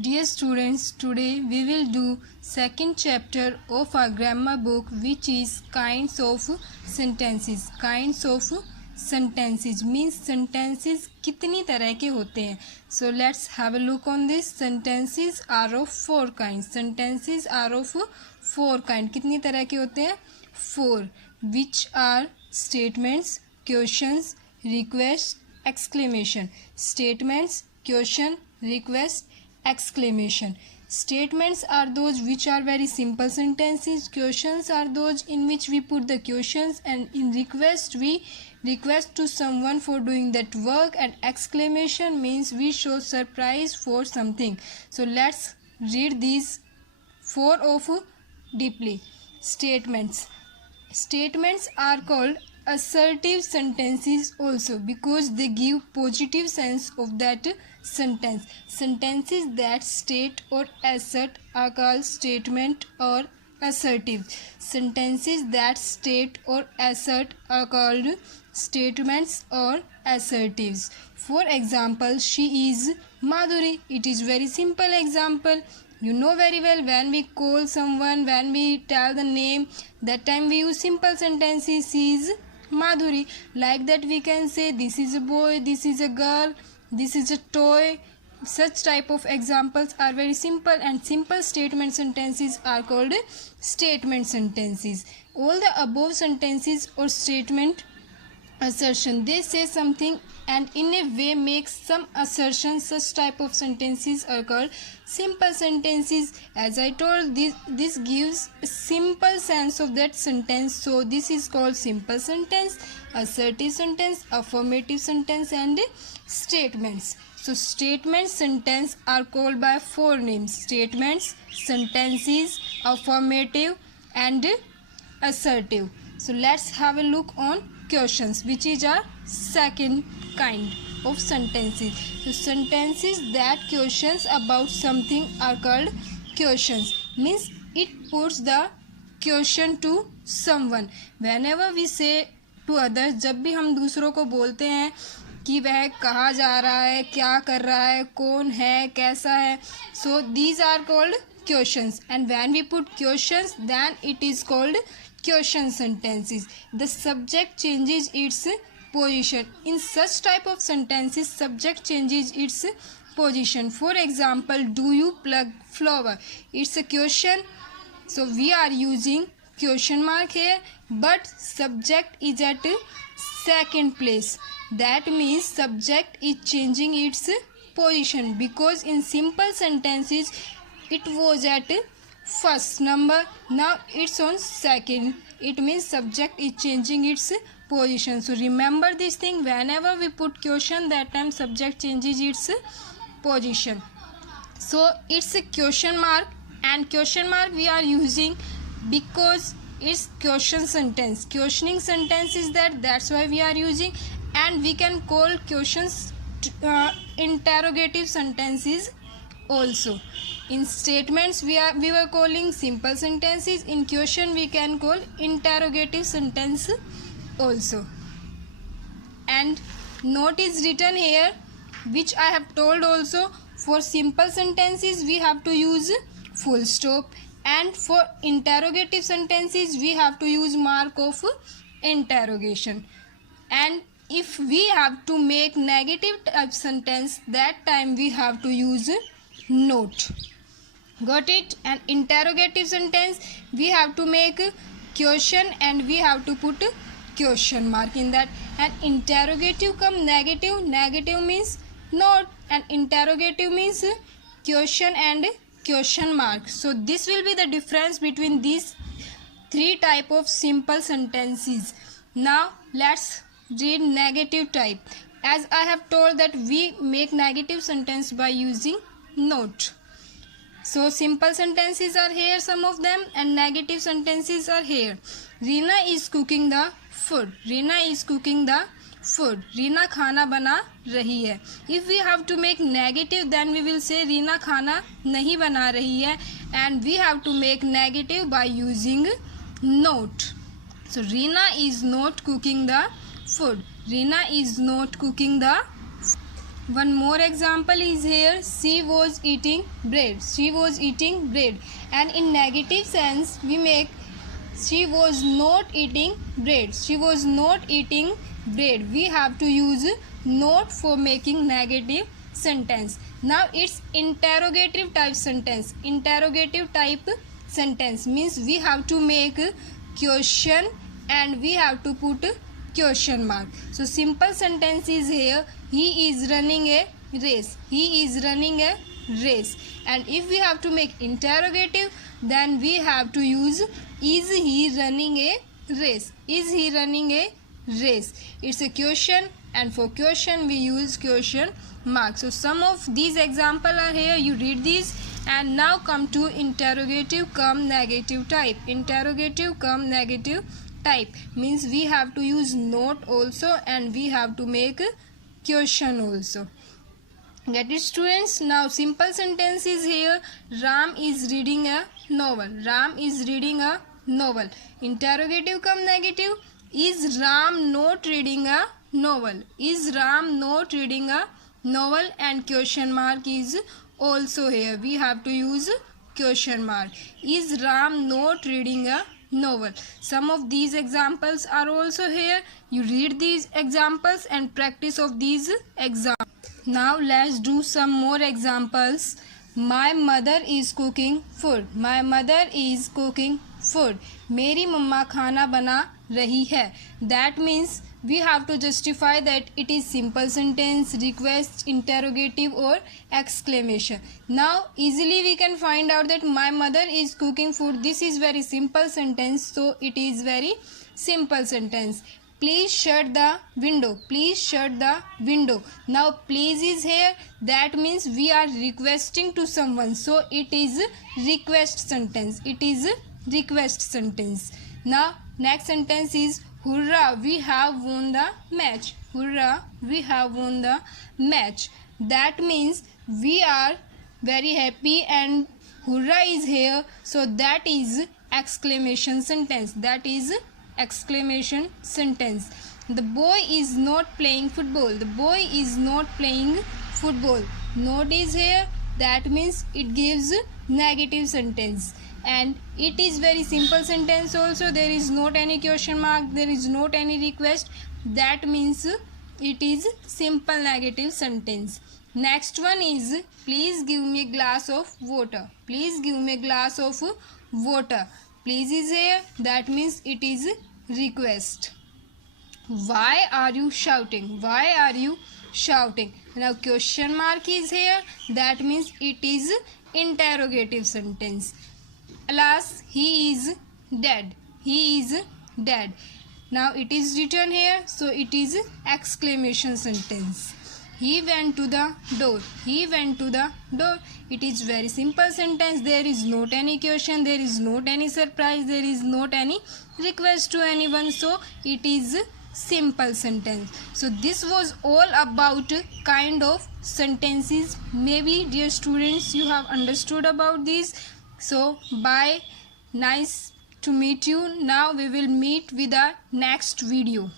Dear students, today we will do second chapter of our grammar book, which is kinds of sentences. Kinds of sentences means sentences कितनी तरह के होते हैं. So let's have a look on this. Sentences are of four kinds. Sentences are of four kinds. कितनी तरह के होते हैं? Four, which are statements, questions, request, exclamation. Statements, question, request, exclamation. Statements are those which are very simple sentences. Questions are those in which we put the questions, and in request we request to someone for doing that work, and exclamation means we show surprise for something. So let's read these four of deeply. Statements. Statements are called assertive sentences also because they give positive sense of that sentence. Sentences that state or assert are called statement or assertive. Sentences that state or assert are called statements or assertives. For example, she is Madhuri. It is very simple example. You know very well, when we call someone, when we tell the name, that time we use simple sentences. She is Madhuri. Like that we can say this is a boy, this is a girl, this is a toy. Such type of examples are very simple, and simple statement sentences are called statement sentences. All the above sentences or statement assertion, they say something and in a way make some assertion. Such type of sentences are called simple sentences. As I told, this gives a simple sense of that sentence, so this is called simple sentence, assertive sentence, affirmative sentence, and statements. So statement sentence are called by four names: statements, sentences, affirmative, and assertive. So let's have a look on questions, which is our second kind of sentences. So sentences that questions about something are called questions. Means it puts the question to someone. Whenever we say to others, जब भी हम दूसरों को बोलते हैं कि वह कहाँ जा रहा है, क्या कर रहा है, कौन है, कैसा है, so these are called questions. And when we put questions, then it is called question sentences. The subject changes its position. In such type of sentences, subject changes its position. For example, do you pluck flower? It's a question, so we are using question mark here, but subject is at second place. That means subject is changing its position, because in simple sentences it was at first number, now it's on second. It means subject is changing its position. So remember this thing, whenever we put question, that time subject changes its position. So it's a question mark, and question mark we are using because it's question sentence. Questioning sentence is that's why we are using. And we can call questions interrogative sentences also. In statements we were calling simple sentences. In question we can call interrogative sentence also. And note is written here, which I have told also. For simple sentences we have to use full stop, and for interrogative sentences we have to use mark of interrogation. And if we have to make negative type sentence, that time we have to use note. Got it? An interrogative sentence we have to make question and we have to put question mark in that. And interrogative come negative. Negative means not, and interrogative means question and question mark. So this will be the difference between these three type of simple sentences. Now let's read negative type. As I have told that we make negative sentence by using note. So simple sentences are here, some of them, and negative sentences are here. Reena is cooking the food. Reena is cooking the food. Reena खाना बना रही है. If we have to make negative, then we will say Reena खाना नहीं बना रही है, and we have to make negative by using note. So Reena is not cooking the food. Reena is not cooking the One more example is here. She was eating bread. She was eating bread. And in negative sense, we make she was not eating bread. She was not eating bread. We have to use not for making negative sentence. Now it's interrogative type sentence. Interrogative type sentence means we have to make question and we have to put question mark. So simple sentence is here. He is running a race. He is running a race. And if we have to make interrogative, then we have to use is he running a race. Is he running a race? It's a question, and for question we use question mark. So some of these examples are here. You read these. And now come to interrogative come negative type. Interrogative come negative type means we have to use not also and we have to make question also. Get it, students? Now simple sentence is here. Ram is reading a novel. Ram is reading a novel. Interrogative come negative. Is Ram not reading a novel? Is Ram not reading a novel? And question mark is also here. We have to use question mark. Is Ram not reading a novel? Some of these examples are also here. You read these examples and practice of these examples. Now let's do some more examples. My mother is cooking food. My mother is cooking food. मेरी मम्मा खाना बना रही है. That means we have to justify that it is simple sentence, request, interrogative or exclamation. Now easily we can find out that my mother is cooking food. This is very simple sentence, so it is very simple sentence. Please shut the window. Please shut the window. Now please is here. That means we are requesting to someone, so it is request sentence. It is request sentence. Now next sentence is Hurrah, we have won the match. Hurrah, we have won the match. That means we are very happy and hurrah is here. So that is exclamation sentence. That is exclamation sentence. The boy is not playing football. The boy is not playing football. Not is here. That means it gives negative sentence. And it is very simple sentence also. There is not any question mark, there is not any request. That means it is simple negative sentence. Next one is please give me a glass of water. Please give me a glass of water. Please is here. That means it is request. Why are you shouting? Why are you shouting? Now question mark is here. That means it is interrogative sentence. Alas, he is dead. He is dead. Now it is written here, so it is exclamation sentence. He went to the door. He went to the door. It is very simple sentence. There is not any question. There is not any surprise. There is not any request to anyone. So it is simple sentence. So this was all about kind of sentences. Maybe dear students, you have understood about these. So bye. Nice to meet you. Now we will meet with the next video.